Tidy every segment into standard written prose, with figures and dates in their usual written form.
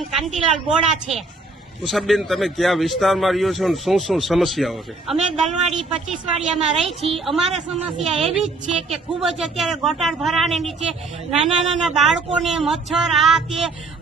ઉષાબેન કાંતિલાલ બોડા છે। ઉષાબેન, તમે કયા વિસ્તારમાં રહ્યો છો અને શું શું સમસ્યાઓ છે? અમે દલવાડી 25 વાડિયામાં રહી છીએ। અમારે સમસ્યા એવી જ છે કે ખૂબ જ અત્યારે ગટર ભરાણેલી છે। નાના નાના બાળકોને મચ્છર આ તે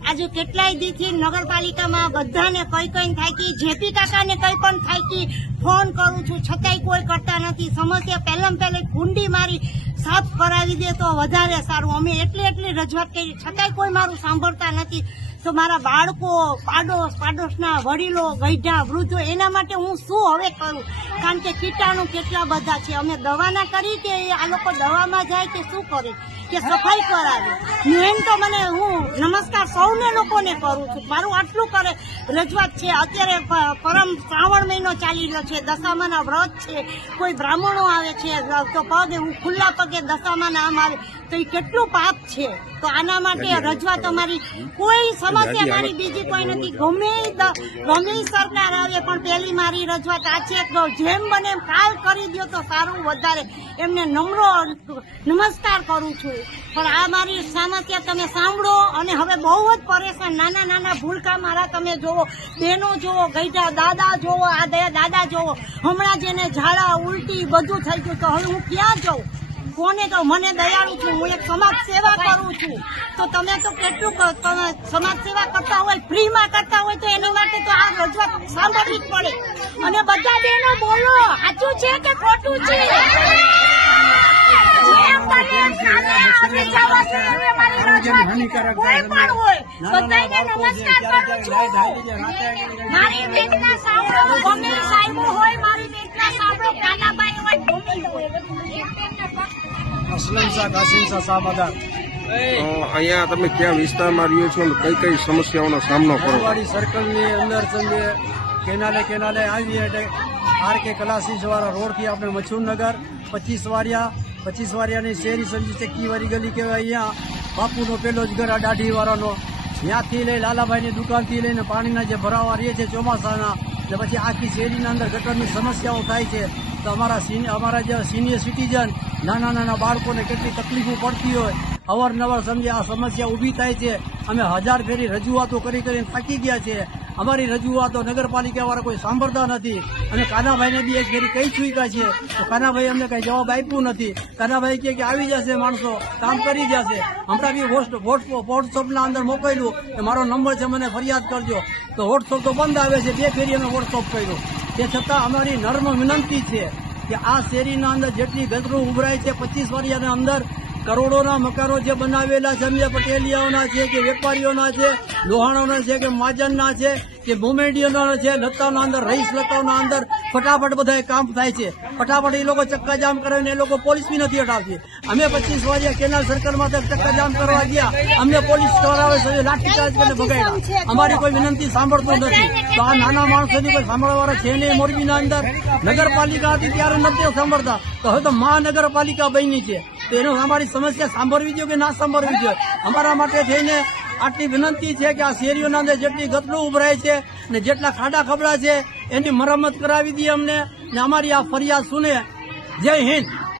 આજુ કેટલાય દીથી નગરપાલિકામાં બધાને કઈ થાય કે જેપી કાકાને કઈ પણ થાય કે ફોન કરું છું છતાંય કોઈ કરતા નથી। સમસ્યા પહેલા કુંડી મારી સાફ કરાવી દે તો વધારે સારું। અમે એટલી રજૂઆત કરી છતાંય કોઈ મારું સાંભળતા નથી। તો મારા બાળકો પાડોશના વડીલો ગઈઢા વૃદ્ધો એના માટે હું શું હવે કરું? કારણ કે કીટાણુ કેટલા બધા છે। અમે દવાના કરી કે આ લોકો દવામાં જાય કે શું કરે કે સફાઈ કરાવે? મેન તો મને હું નમસ્કાર સૌને લોકોને કરું છું। મારું આટલું કરે રજૂઆત છે। અત્યારે પરમ શ્રાવણ મહિનો ચાલી રહ્યો છે, દશામાના વ્રત છે, કોઈ બ્રાહ્મણો આવે છે તો પગે હું ખુલ્લા પગે દશામાના આમ આવે તો એ કેટલું પાપ છે। તો આના માટે રજૂઆત અમારી કોઈ સમસ્યા મારી બીજી કોઈ નથી। ગમે સરકાર આવે પણ પેલી મારી રજૂઆત આ છે જેમ બને એમ કાલ કરી દો તો સારું વધારે। એમને નમસ્કાર કરું છું પણ આ મારી સમસ્યા તમે સાંભળો। અને હવે બહુ જ પરેશાન નાના ભૂલકા મારા તમે જોવો, બહેનો જોવો, ગઈઢા દાદા જોવો, આ દાદા જોવો, હમણાં જેને ઝાડા ઉલટી બધું થઈ ગયું તો હવે હું ક્યાં જાઉં? કોને તો મને દયાળુ છું, હું એક સમાજ સેવા કરું છું। તો તમે તો કેટલું સમાજ સેવા કરતા હોય, ફ્રીમાં કરતા હોય તો એના માટે તો આ રજૂઆત સાંભળવી જ પડે। અને બધા બહેનો બોલો, સાચું છે કે ખોટું છે? મારી બેટના સાંભળો, ગમે સાહેબો હોય મારી બેટના સાંભળો, કાનાભાઈ હોય ગમે હોય। અહીંયા તમે કયા વિસ્તારમાં રહ્યો છો અને કઈ સમસ્યાઓનો સામનો કરો? દલવાડી સર્કલની અંદર સમજે કેનાલે આવી એટલે RK ક્લાસીસ વાળા રોડથી આપણે મચુરનગર 25 વાડિયાની શેરી સમજી ચક્કીવાળી ગલી કહેવાય। અહીંયા બાપુનો પેલો જ ઘર દાઢી વાળાનો, ત્યાંથી લઈ લાલાભાઈની દુકાનથી લઈને પાણીના જે ભરાવા રહે છે ચોમાસાના, એટલે પછી આખી શેરીના અંદર ગટરની સમસ્યાઓ થાય છે। તો અમારા જે સિનિયર સિટીઝન નાના બાળકોને કેટલી તકલીફો પડતી હોય, અવારનવાર સમજે આ સમસ્યા ઊભી થાય છે। અમે 1000 ફેરી રજૂઆતો કરીને થાકી ગયા છે। અમારી રજૂઆતો નગરપાલિકાવાળા કોઈ સાંભળતા નથી। અને કાનાભાઈને બી એક ફેરી કહી ચૂક્યા છે તો કાનાભાઈ અમને કઈ જવાબ આપ્યું નથી। કાનાભાઈ કહે કે આવી જશે માણસો, કામ કરી જશે। હમણાં બી વોટ્સઅપના અંદર મોકલ્યું કે મારો નંબર છે, મને ફરિયાદ કરજો। તો વોટ્સઅપ તો બંધ આવે છે, 2 ફેરી અમે વોટ્સઅપ કર્યું। તે છતાં અમારી નર્મ વિનંતી છે કે આ શેરીના અંદર જેટલી ગટરો ઉભરાય છે 25 વાડિયાના અંદર કરોડોના મકાનો જે બનાવેલા છે, અન્ય પટેલિયાઓના છે કે વેપારીઓના છે, લોહાણોના છે કે મહાજનના છે કે મોમેડિયનોના છે, લતાના અંદર રહીશ લતાના અંદર ફટાફટ બધા કામ થાય છે। ફટાફટ એ લોકો ચક્કાજામ કરાવીને એ લોકો પોલીસ બી નથી હટાવતી। અમે 25 વાગ્યા કેનાલ સર્કલમાં ચક્કાજામ કરવા ગયા, અમને પોલીસ દ્વારા લાઠીચાર્જ કરીને ભગાડ્યા। અમારી કોઈ વિનંતી સાંભળતું નથી। તો આ નાના માણસોની કોઈ સાંભળવાળા છે નહીં। મોરબીના અંદર નગરપાલિકા હતી ત્યારે નથી સાંભળતા, તો હવે તો મહાનગરપાલિકા બની છે। તો એનો અમારી સમસ્યા સાંભળવી જોઈએ કે ના સાંભળવી જોઈએ? અમારા માટે થઈને આટલી વિનંતી છે કે આ શેરીઓના અંદર જેટલી ગટરો ઉભરાય છે ને જેટલા ખાડા ખબડા છે એની મરમ્મત કરાવી દઈએ અમને, ને અમારી આ ફરિયાદ સુને। જય હિન્દ।